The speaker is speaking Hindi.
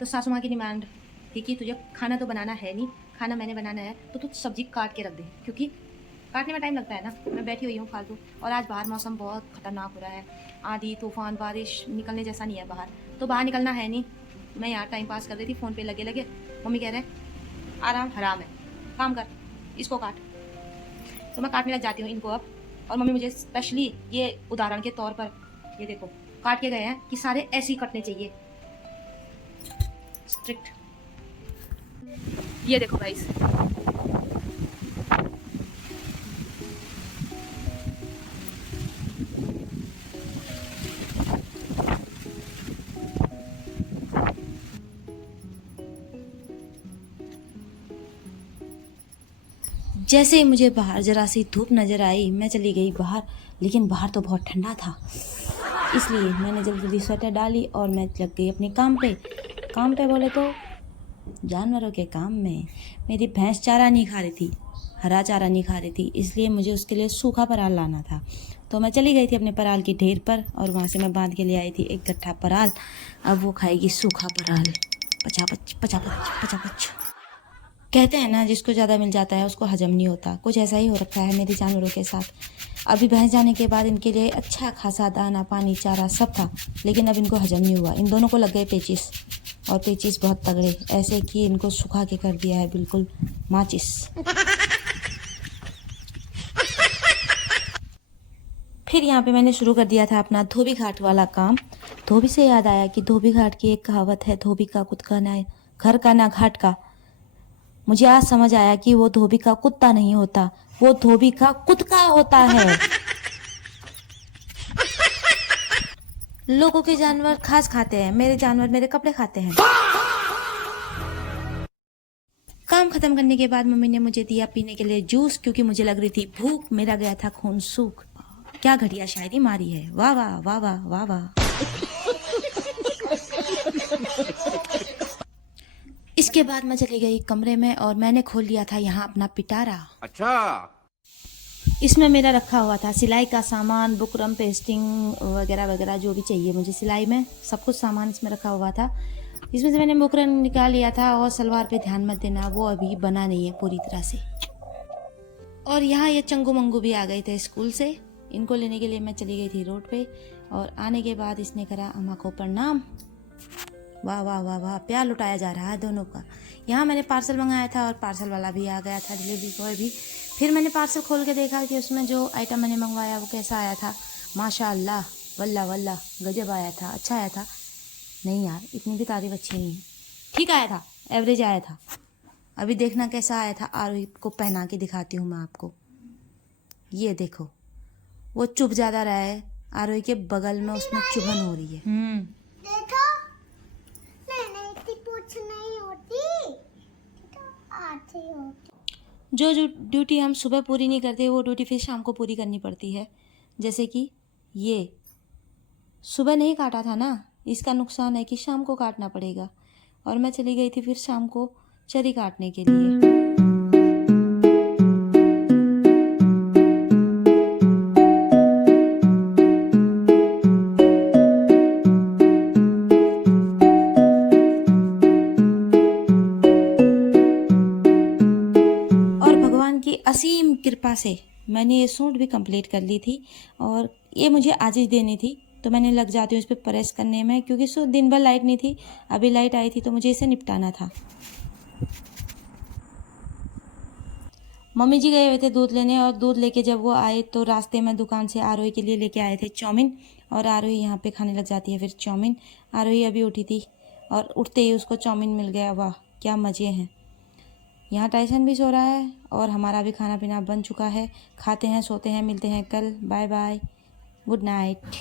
तो सासू माँ की डिमांड थी कि तुझे खाना तो बनाना है नहीं, खाना मैंने बनाना है तो तू सब्जी काट के रख दे, क्योंकि काटने में टाइम लगता है ना। मैं बैठी हुई हूँ फालतू, और आज बाहर मौसम बहुत खतरनाक हो रहा है, आंधी तूफान बारिश, निकलने जैसा नहीं है बाहर, तो बाहर निकलना है नहीं। मैं यहाँ टाइम पास कर रही थी फ़ोन पे लगे लगे। मम्मी कह रहे हैं आराम हराम है, काम कर, इसको काट। तो मैं काटने लग जाती हूँ इनको अब। और मम्मी मुझे स्पेशली ये उदाहरण के तौर पर ये देखो काट के गए हैं कि सारे ऐसे ही कटने चाहिए, स्ट्रिक्ट। ये देखो गाइस, जैसे ही मुझे बाहर ज़रा सी धूप नज़र आई मैं चली गई बाहर, लेकिन बाहर तो बहुत ठंडा था, इसलिए मैंने जल्दी जल्दी स्वेटर डाली और मैं लग गई अपने काम पे। काम पे बोले तो जानवरों के काम में। मेरी भैंस चारा नहीं खा रही थी, हरा चारा नहीं खा रही थी, इसलिए मुझे उसके लिए सूखा पराल लाना था। तो मैं चली गई थी अपने पराल की ढेर पर और वहाँ से मैं बांध के ले आई थी एक गट्ठा पराल। अब वो खाएगी सूखा पराल। पचापच पचापच पचापच। कहते हैं ना जिसको ज़्यादा मिल जाता है उसको हजम नहीं होता, कुछ ऐसा ही हो रखा है मेरे जानवरों के साथ। अभी भैंस जाने के बाद इनके लिए अच्छा खासा दाना पानी चारा सब था, लेकिन अब इनको हजम नहीं हुआ। इन दोनों को लग गए पेचिस, और पेचिस बहुत तगड़े, ऐसे कि इनको सुखा के कर दिया है बिल्कुल माचिस। फिर यहाँ पे मैंने शुरू कर दिया था अपना धोबी घाट वाला काम। धोबी से याद आया कि धोबी घाट की एक कहावत है, धोबी का कुत्ता ना घर का ना घाट का। मुझे आज समझ आया कि वो धोबी का कुत्ता नहीं होता, वो धोबी का कुत्ता होता है। लोगों के जानवर घास खाते हैं, मेरे जानवर मेरे कपड़े खाते हैं। काम खत्म करने के बाद मम्मी ने मुझे दिया पीने के लिए जूस, क्योंकि मुझे लग रही थी भूख, मेरा गया था खून सूख। क्या घटिया शायरी मारी है, वाह वाह वाह वाह वाह वाह। इसके बाद मैं चली गई कमरे में और मैंने खोल लिया था यहाँ अपना पिटारा। अच्छा। इसमें मेरा रखा हुआ था सिलाई का सामान, बुकरम, पेस्टिंग वगैरह वगैरह जो भी चाहिए मुझे सिलाई में, सब कुछ सामान इसमें रखा हुआ था। इसमें से मैंने बुकरम निकाल लिया था, और सलवार पे ध्यान मत देना, वो अभी बना नहीं है पूरी तरह से। और यहाँ ये चंगू मंगू भी आ गए थे स्कूल से, इनको लेने के लिए मैं चली गई थी रोड पे। और आने के बाद इसने करा अम्मा को प्रणाम। वाह वाह वाह वाह, प्यार लुटाया जा रहा है दोनों का। यहाँ मैंने पार्सल मंगाया था और पार्सल वाला भी आ गया था, डिलीवरी बॉय भी। फिर मैंने पार्सल खोल के देखा कि उसमें जो आइटम मैंने मंगवाया वो कैसा आया था। माशाअल्लाह, वल्ला वल्ला, गजब आया था, अच्छा आया था। नहीं यार, इतनी भी तारीफ अच्छी नहीं है, ठीक आया था, एवरेज आया था। अभी देखना कैसा आया था, आरोही को पहना के दिखाती हूँ मैं आपको। ये देखो, वो चुभ ज़्यादा रहा है, आरोही के बगल में उसमें चुभन हो रही है। देखो, नहीं इतनी पूछ नहीं होती, तो आती होती। जो जो ड्यूटी हम सुबह पूरी नहीं करते वो ड्यूटी फिर शाम को पूरी करनी पड़ती है। जैसे कि ये सुबह नहीं काटा था ना, इसका नुकसान है कि शाम को काटना पड़ेगा। और मैं चली गई थी फिर शाम को चरी काटने के लिए। और भगवान की असीम कृपा से मैंने ये सूट भी कंप्लीट कर ली थी, और ये मुझे आज ही देनी थी, तो मैंने लग जाती हूँ इस पर प्रेस करने में, क्योंकि दिन भर लाइट नहीं थी, अभी लाइट आई थी तो मुझे इसे निपटाना था। मम्मी जी गए हुए थे दूध लेने, और दूध लेके जब वो आए तो रास्ते में दुकान से आरोही के लिए लेके आए थे चाउमीन, और आरोही यहाँ पे खाने लग जाती है फिर चाउमीन। आरोही अभी उठी थी और उठते ही उसको चाउमीन मिल गया, वाह क्या मज़े हैं। यहाँ टाइसन भी सो रहा है और हमारा भी खाना पीना बन चुका है। खाते हैं, सोते हैं, मिलते हैं कल, बाय बाय, गुड नाइट।